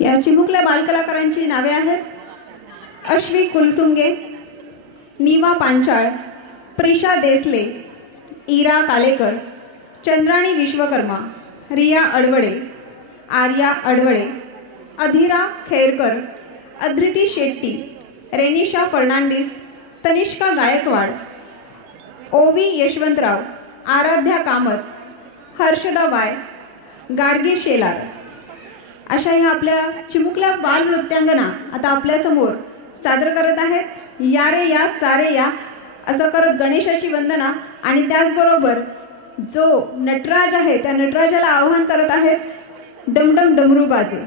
या चिमुकल्या बालकलाकारांची नावे आहेत अश्वी कुलसुंगे, नीवा पांचाळ, प्रिशा देसले, इरा कालेकर, चंद्राणी विश्वकर्मा, रिया अडवळे, आर्या अडवळे, अधीरा खैरकर, अधृती शेट्टी, रेनिशा फर्नांडिस, तनिष्का गायकवाड, ओवी यशवंतराव, आराध्या कामत, हर्षदा वाय, गार्गी शेलार अशा ह्या आपल्या चिमुकल्या बालनृत्यांगना आता आपल्यासमोर सादर करत आहेत या रे या सारे या असं करत गणेशाची वंदना आणि त्याचबरोबर जो नटराज आहे त्या नटराजाला आवाहन करत आहेत डमडम डमरू बाजे.